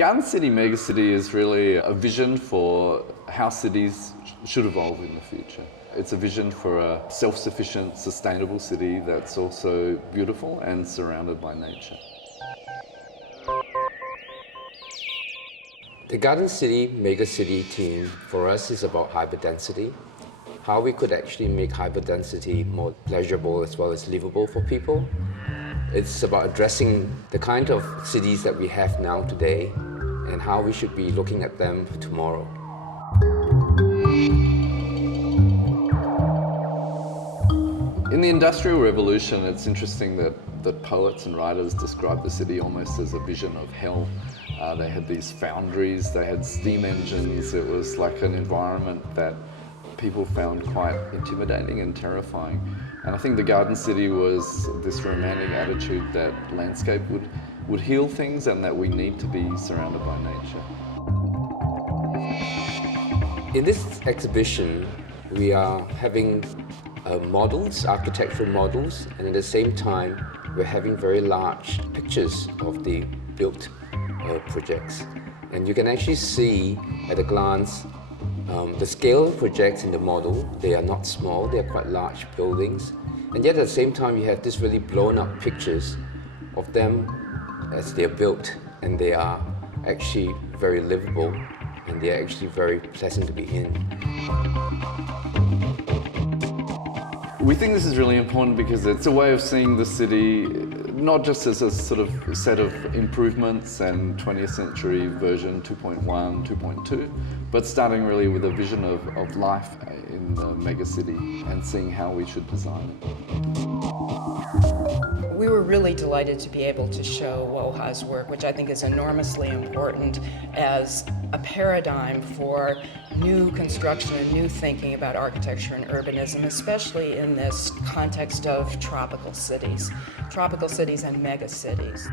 Garden City Megacity is really a vision for how cities should evolve in the future. It's a vision for a self-sufficient, sustainable city that's also beautiful and surrounded by nature. The Garden City Megacity theme for us is about hyperdensity, how we could actually make hyperdensity more pleasurable as well as livable for people. It's about addressing the kind of cities that we have now today and how we should be looking at them tomorrow. In the Industrial Revolution, it's interesting that poets and writers describe the city almost as a vision of hell. They had these foundries, they had steam engines. It was like an environment that people found quite intimidating and terrifying. And I think the Garden City was this romantic attitude that landscape would heal things and that we need to be surrounded by nature. In this exhibition, we are having models, architectural models, and at the same time, we're having very large pictures of the built projects. And you can actually see at a glance the scale of projects in the model. They are not small, they are quite large buildings. And yet at the same time, you have these really blown up pictures of them as they are built, and they are actually very livable, and they are actually very pleasant to be in. We think this is really important because it's a way of seeing the city not just as a sort of set of improvements and 20th century version 2.1, 2.2, but starting really with a vision of life in the megacity and seeing how we should design it. We were really delighted to be able to show WOHA's work, which I think is enormously important as a paradigm for new construction and new thinking about architecture and urbanism, especially in this context of tropical cities and megacities.